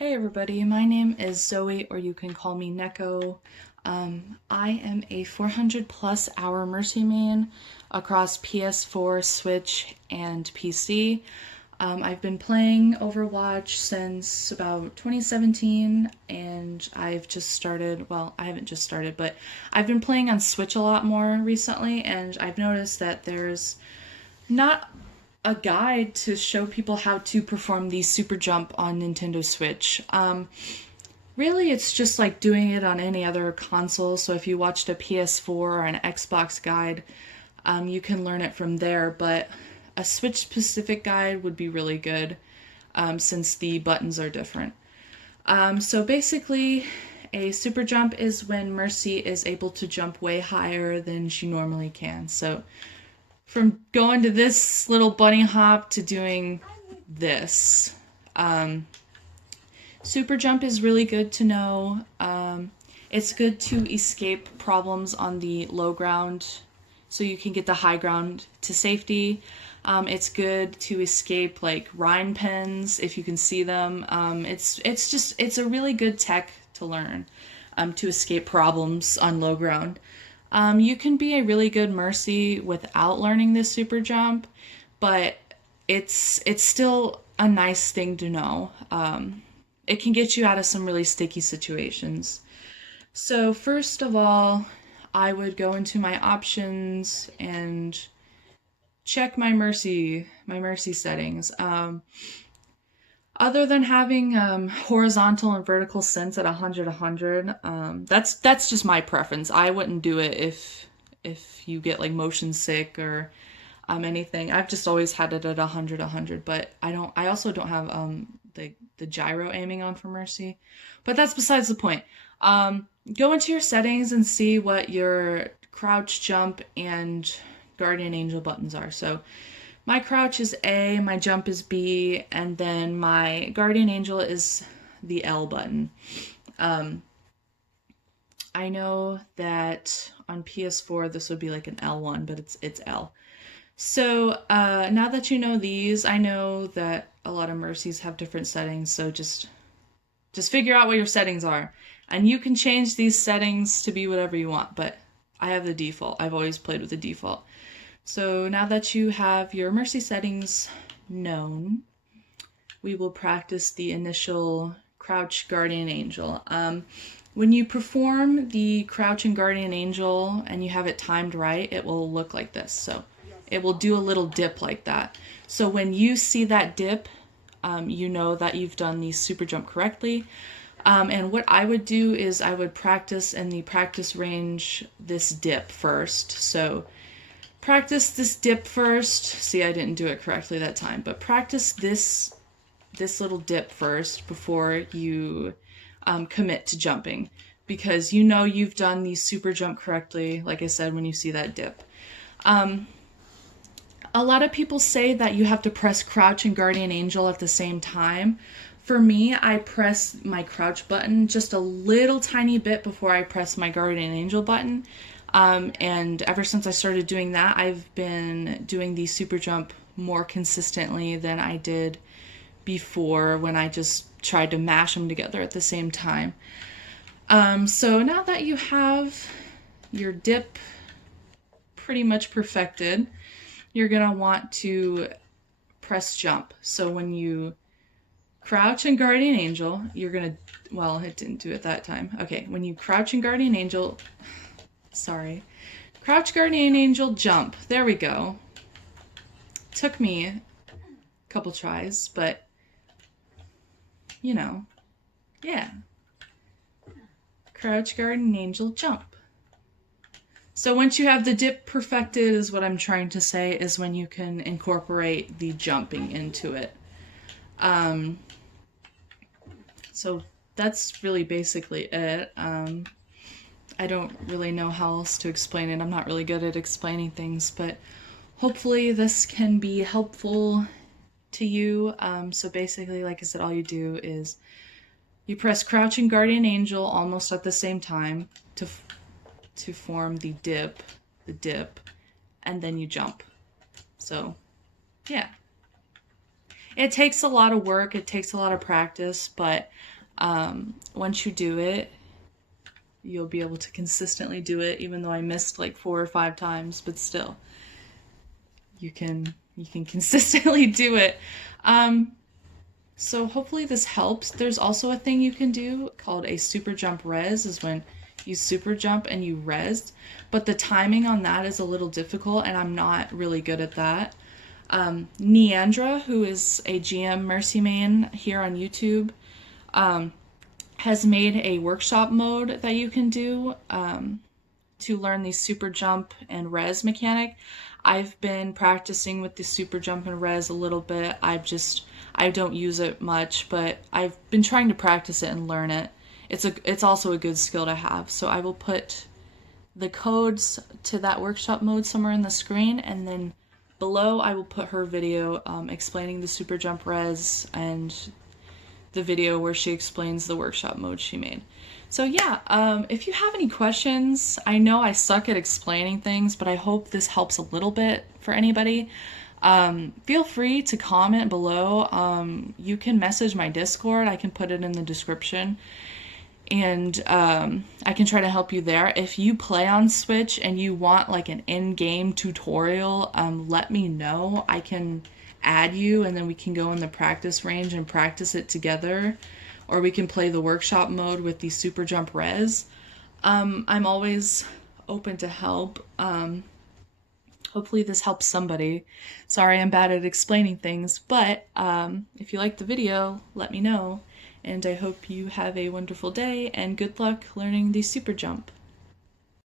Hey everybody, my name is Zoe, or you can call me Neko. I am a 400 plus hour Mercy main across PS4, Switch, and PC. I've been playing Overwatch since about 2017, and I've just started, well, I haven't just started, but I've been playing on Switch a lot more recently, and I've noticed that there's not a guide to show people how to perform the super jump on Nintendo Switch. Really, it's just like doing it on any other console. So if you watched a PS4 or an Xbox guide, you can learn it from there. But a Switch specific guide would be really good since the buttons are different. So basically, a super jump is when Mercy is able to jump way higher than she normally can. So from going to this little bunny hop to doing this. Super jump is really good to know. It's good to escape problems on the low ground so you can get the high ground to safety. It's good to escape like Rhine pens if you can see them. It's a really good tech to learn to escape problems on low ground. You can be a really good Mercy without learning this super jump, but it's still a nice thing to know. It can get you out of some really sticky situations. So first of all, I would go into my options and check my Mercy settings. Other than having horizontal and vertical sense at 100, that's just my preference. I wouldn't do it if you get like motion sick or anything. I've just always had it at 100, but I also don't have the gyro aiming on for Mercy. But that's besides the point. Go into your settings and see what your crouch, jump, and guardian angel buttons are. So my crouch is A, my jump is B, and then my guardian angel is the L button. I know that on PS4 this would be like an L1, but it's L. So now that you know these, I know that a lot of Mercies have different settings, so just figure out what your settings are. And you can change these settings to be whatever you want, but I have the default. I've always played with the default. So now that you have your Mercy settings known, we will practice the initial crouch guardian angel. When you perform the crouch and guardian angel and you have it timed right, it will look like this. So it will do a little dip like that. So when you see that dip, you know that you've done the super jump correctly. And what I would do is I would practice in the practice range this dip first. So practice this dip first. See, I didn't do it correctly that time, but practice this little dip first before you commit to jumping, because you know you've done the super jump correctly, like I said, when you see that dip. A lot of people say that you have to press crouch and guardian angel at the same time. For me, I press my crouch button just a little tiny bit before I press my guardian angel button. And ever since I started doing that, I've been doing the super jump more consistently than I did before when I just tried to mash them together at the same time. So now that you have your dip pretty much perfected, you're gonna want to press jump. So when you crouch and guardian angel, you're gonna, well, it didn't do it that time. Okay, when you crouch and guardian angel, crouch, guardian angel, jump. There we go. Took me a couple tries, but you know, yeah. Crouch, guardian angel, jump. So once you have the dip perfected, is what I'm trying to say, is when you can incorporate the jumping into it. So that's really basically it. I don't really know how else to explain it. I'm not really good at explaining things, but hopefully this can be helpful to you. So basically, like I said, all you do is you press crouch and guardian angel almost at the same time to form the dip, and then you jump. So, yeah. It takes a lot of work, it takes a lot of practice, but once you do it, you'll be able to consistently do it, even though I missed like 4 or 5 times, but still, you can consistently do it. Um, so hopefully this helps. There's also a thing you can do called a super jump res, is when you super jump and you res, but the timing on that is a little difficult, and I'm not really good at that. Neandra, who is a GM Mercy main here on YouTube, has made a workshop mode that you can do to learn the super jump and res mechanic. I've been practicing with the super jump and res a little bit. I don't use it much, but I've been trying to practice it and learn it. It's also a good skill to have. So I will put the codes to that workshop mode somewhere in the screen, and then below I will put her video explaining the super jump res and the video where she explains the workshop mode she made. So yeah, if you have any questions, I know I suck at explaining things, but I hope this helps a little bit for anybody. Feel free to comment below. You can message my Discord. I can put it in the description, and I can try to help you there. If you play on Switch and you want like an in-game tutorial, let me know. I can add you, and then we can go in the practice range and practice it together, or we can play the workshop mode with the super jump res. I'm always open to help. Hopefully this helps somebody. Sorry I'm bad at explaining things, but if you liked the video, let me know. And I hope you have a wonderful day, and good luck learning the super jump.